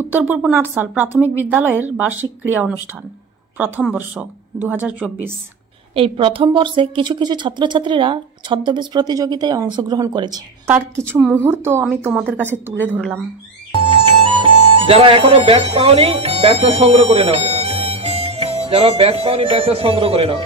উত্তর পূর্ব নাটশাল প্রাথমিক বিদ্যালয়ের বার্ষিক ক্রীড়া অনুষ্ঠান প্রথম বর্ষ 2024। এই প্রথম বর্ষে কিছু কিছু ছাত্রছাত্রীরা ছদ্মবেশ প্রতিযোগিতায় অংশগ্রহণ করেছে। তার কিছু মুহূর্ত আমি তোমাদের কাছে তুলে ধরলাম। যারা এখনো ব্যাচ পাওনি ব্যাচটা সংগ্রহ করে নাও। যারা ব্যাচ পাওনি ব্যাচটা সংগ্রহ করে নাও।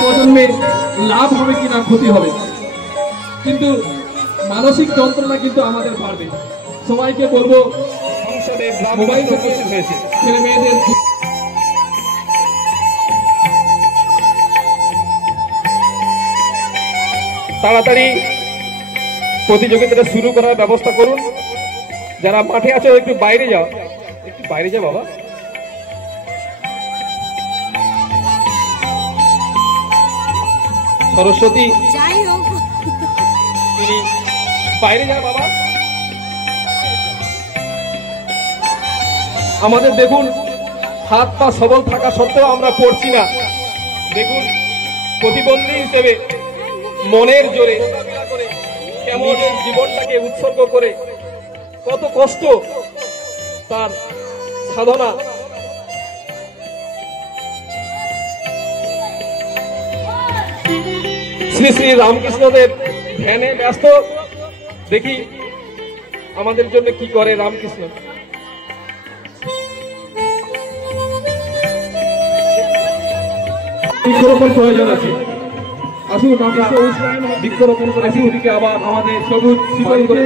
প্রজন্মে লাভ হবে কিনা ক্ষতি হবে, কিন্তু মানসিক যন্ত্রণা কিন্তু আমাদের পারবে। সবাইকে বলবো মোবাইল উপস্থিত হয়েছে ছেলে মেয়েদের তাড়াতাড়ি প্রতিযোগিতাটা শুরু করার ব্যবস্থা করুন। যারা মাঠে আছো একটু বাইরে যাও, একটু বাইরে যাও বাবা। সরস্বতী তুমি বাইরে যাও বাবা। আমাদের দেখুন হাত পা সবল থাকা সত্ত্বেও আমরা পড়ছি না। দেখুন প্রতিবন্ধী হিসেবে মনের জোরে কেমন জীবনটাকে উৎসর্গ করে কত কষ্ট তার সাধনা। শ্রী শ্রী রামকৃষ্ণদেব ধ্যানে ব্যস্ত। দেখি আমাদের জন্য কি করে রামকৃষ্ণ। বৃক্ষরোপণ প্রয়োজন আছে। আসুন আমরা বৃক্ষরোপণ করে আবার আমাদের সবুজ শিকল করে